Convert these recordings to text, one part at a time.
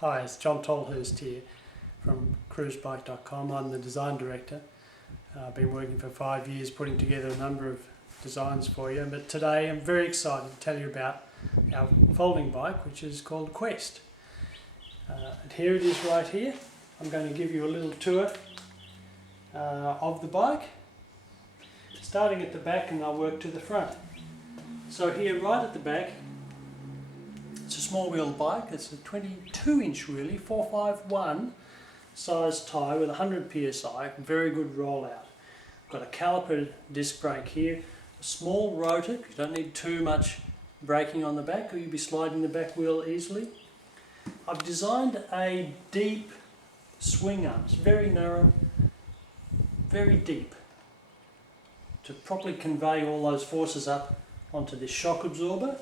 Hi, it's John Tolhurst here from Cruzbike.com. I'm the design director. I've been working for 5 years putting together a number of designs for you, but today I'm very excited to tell you about our folding bike, which is called Quest. And here it is right here. I'm going to give you a little tour of the bike, starting at the back, and I'll work to the front. So here right at the back, it's a small wheel bike. It's a 22-inch really, 451 size tyre with 100 psi, very good rollout. Got a caliper disc brake here, a small rotor, you don't need too much braking on the back or you'll be sliding the back wheel easily. I've designed a deep swing arm, it's very narrow, very deep, to properly convey all those forces up onto this shock absorber.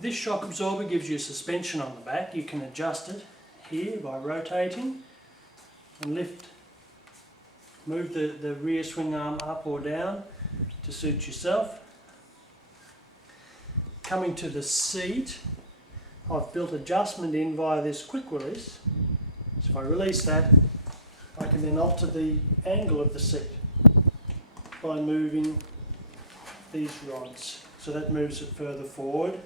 This shock absorber gives you suspension on the back. You can adjust it here by rotating and move the rear swing arm up or down to suit yourself. Coming to the seat, I've built adjustment in via this quick release. So if I release that, I can then alter the angle of the seat by moving these rods. So that moves it further forward.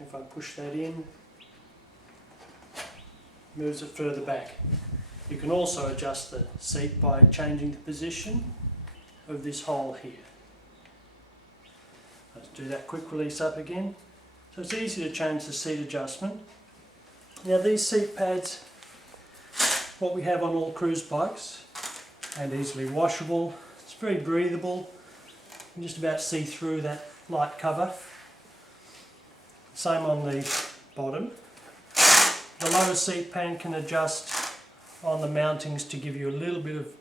If I push that in, moves it further back. You can also adjust the seat by changing the position of this hole here. Let's do that quick release up again. So it's easy to change the seat adjustment. Now these seat pads, what we have on all cruise bikes, and easily washable. It's very breathable. You can just about see through that light cover. Same on the bottom. The lower seat pan can adjust on the mountings to give you a little bit of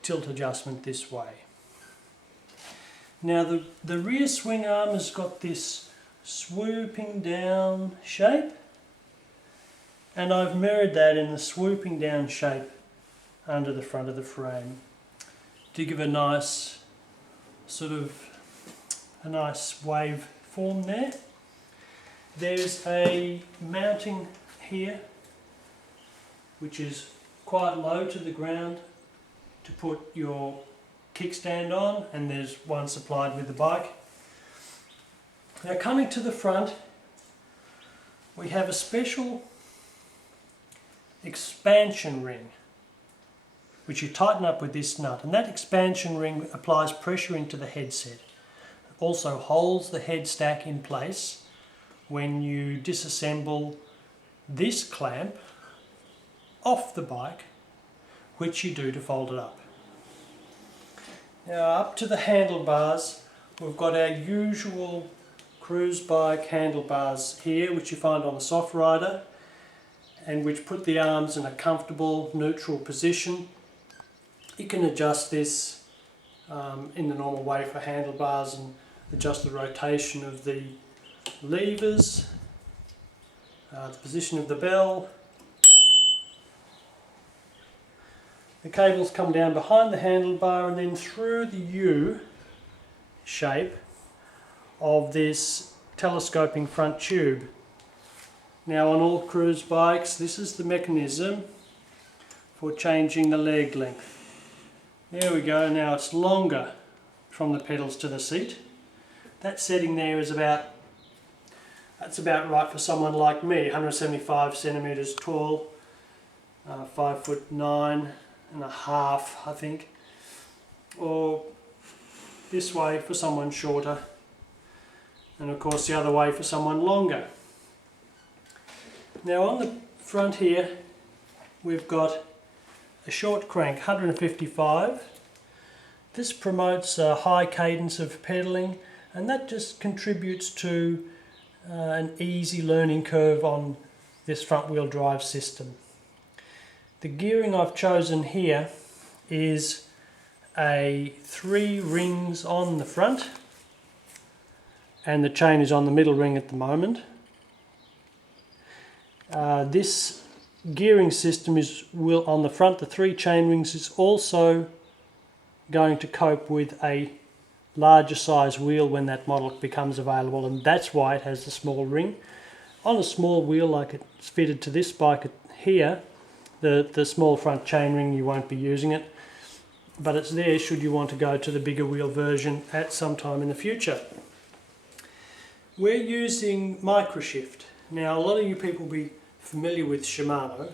tilt adjustment this way. Now the rear swing arm has got this swooping down shape, and I've mirrored that in the swooping down shape under the front of the frame to give a nice wave form there. There's a mounting here which is quite low to the ground to put your kickstand on, and there's one supplied with the bike. Now coming to the front, we have a special expansion ring which you tighten up with this nut, and that expansion ring applies pressure into the headset. It also holds the head stack in place when you disassemble this clamp off the bike, which you do to fold it up. Now up to the handlebars, we've got our usual cruise bike handlebars here, which you find on the soft rider, and which put the arms in a comfortable neutral position. You can adjust this in the normal way for handlebars and adjust the rotation of the levers, the position of the bell. The cables come down behind the handlebar and then through the U shape of this telescoping front tube. Now on all cruise bikes, this is the mechanism for changing the leg length. There we go, now it's longer from the pedals to the seat. That setting there is that's about right for someone like me, 175 centimetres tall, 5'9" and a half, I think, or this way for someone shorter, and of course the other way for someone longer. Now on the front here we've got a short crank, 155. This promotes a high cadence of pedalling, and that just contributes to an easy learning curve on this front wheel drive system. The gearing I've chosen here is a 3 rings on the front, and the chain is on the middle ring at the moment. This gearing system will on the front, the 3 chain rings, is also going to cope with a larger size wheel when that model becomes available, and that's why it has the small ring. on a small wheel like it's fitted to this bike here, the small front chainring, you won't be using it, but it's there should you want to go to the bigger wheel version at some time in the future. We're using Microshift. Now a lot of you people will be familiar with Shimano,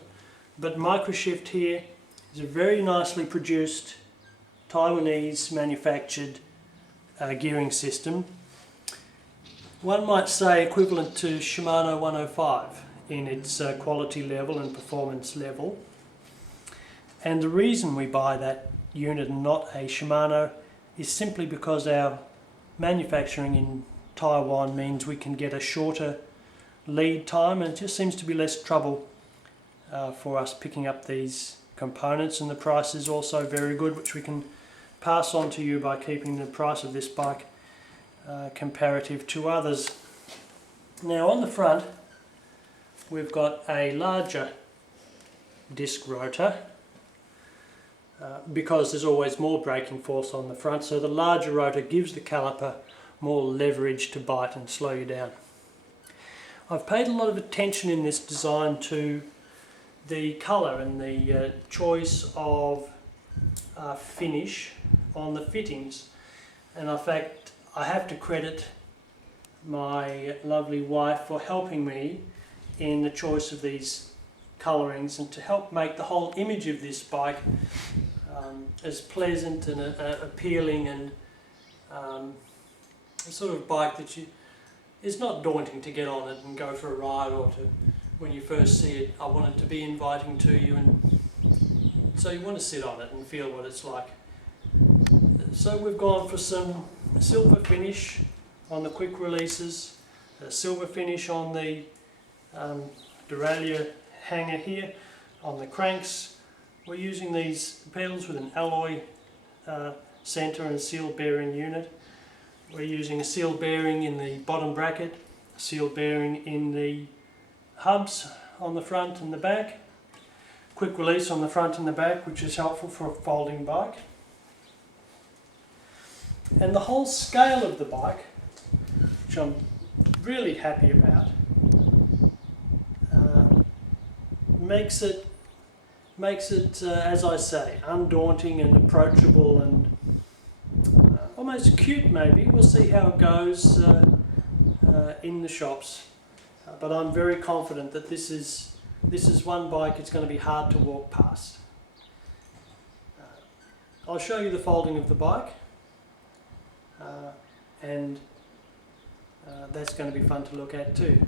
but Microshift here is a very nicely produced Taiwanese manufactured gearing system. One might say equivalent to Shimano 105 in its quality level and performance level. And the reason we buy that unit and not a Shimano is simply because our manufacturing in Taiwan means we can get a shorter lead time, and it just seems to be less trouble for us picking up these components, and the price is also very good, which we can pass on to you by keeping the price of this bike comparative to others. Now on the front we've got a larger disc rotor because there's always more braking force on the front, so the larger rotor gives the caliper more leverage to bite and slow you down. I've paid a lot of attention in this design to the colour and the choice of finish on the fittings, and in fact I have to credit my lovely wife for helping me in the choice of these colourings and to help make the whole image of this bike as pleasant and appealing, and a sort of bike that is not daunting to get on it and go for a ride, or to, when you first see it, I want it to be inviting to you, and so you want to sit on it and feel what it's like. So we've gone for some silver finish on the quick releases, a silver finish on the derailleur hanger here, on the cranks. We're using these pedals with an alloy centre and seal bearing unit. We're using a seal bearing in the bottom bracket, a seal bearing in the hubs on the front and the back, quick release on the front and the back, which is helpful for a folding bike. And the whole scale of the bike, which I'm really happy about, makes it as I say, undaunting and approachable and almost cute maybe. We'll see how it goes in the shops, but I'm very confident that this is one bike it's going to be hard to walk past. I'll show you the folding of the bike, and that's going to be fun to look at too.